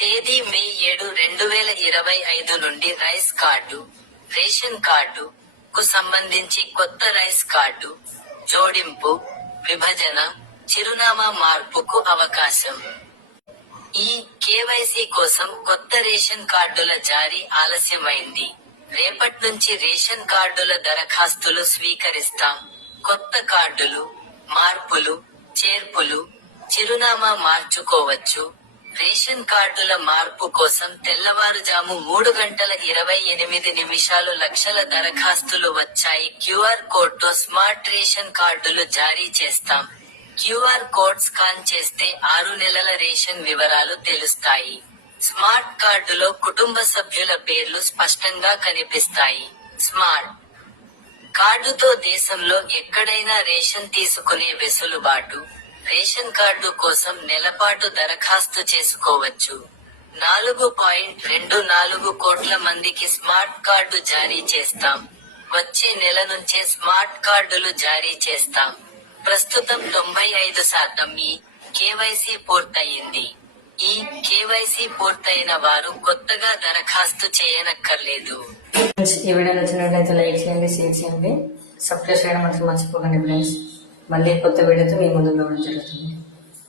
తేదీ మే ఏడు రెండు వేల ఇరవై ఐదు నుండి రైస్ కార్డు రేషన్ కార్డు కు సంబంధించి కొత్త రైస్ కార్డు జోడింపు విభజన చిరునామా మార్పుకు అవకాశం. ఈ కేవైసీ కోసం కొత్త రేషన్ కార్డుల జారీ ఆలస్యమైంది. రేపటి నుంచి రేషన్ కార్డుల దరఖాస్తులు స్వీకరిస్తాం. కొత్త కార్డులు మార్పులు చేర్పులు చిరునామా మార్చుకోవచ్చు. రేషన్ కార్డుల మార్పు కోసం తెల్లవారుజాము మూడు గంటల ఇరవై ఎనిమిది నిమిషాలు లక్షల దరఖాస్తులు వచ్చాయి. క్యూఆర్ కోడ్తో స్మార్ట్ రేషన్ కార్డులు జారీ చేస్తాం. క్యూఆర్ కోడ్ స్కాన్ చేస్తే ఆరు నెలల రేషన్ వివరాలు తెలుస్తాయి. స్మార్ట్ కార్డులో కుటుంబ సభ్యుల పేర్లు స్పష్టంగా కనిపిస్తాయి. స్మార్ట్ కార్డుతో దేశంలో ఎక్కడైనా రేషన్ తీసుకునే వెసులుబాటు. రేషన్ కార్డు కోసం నెలపాటు దరఖాస్తు చేసుకోవచ్చు. నాలుగు పాయింట్ రెండు నాలుగు కోట్ల మందికి స్మార్ట్ కార్డు జారీ చేస్తాం. వచ్చే నెల నుంచే స్మార్ట్ కార్డులు జారీ చేస్తాం. ప్రస్తుతం తొంభై ఐదు శాతం ఈ కేవైసీ పూర్తయింది. ఈ కేవైసీ పూర్తయిన వారు కొత్తగా దరఖాస్తు చేయనక్కర్లేదు. ఈ వీడియో నచ్చినట్లయితే లైక్ చేయండి షేర్ చేయండి. సబ్స్క్రైబ్ చేయడం మాత్రం మర్చిపోకండి ఫ్రెండ్స్. మళ్ళీ కొత్త వీడియోతో మీ ముందుకు రావడం జరుగుతుంది.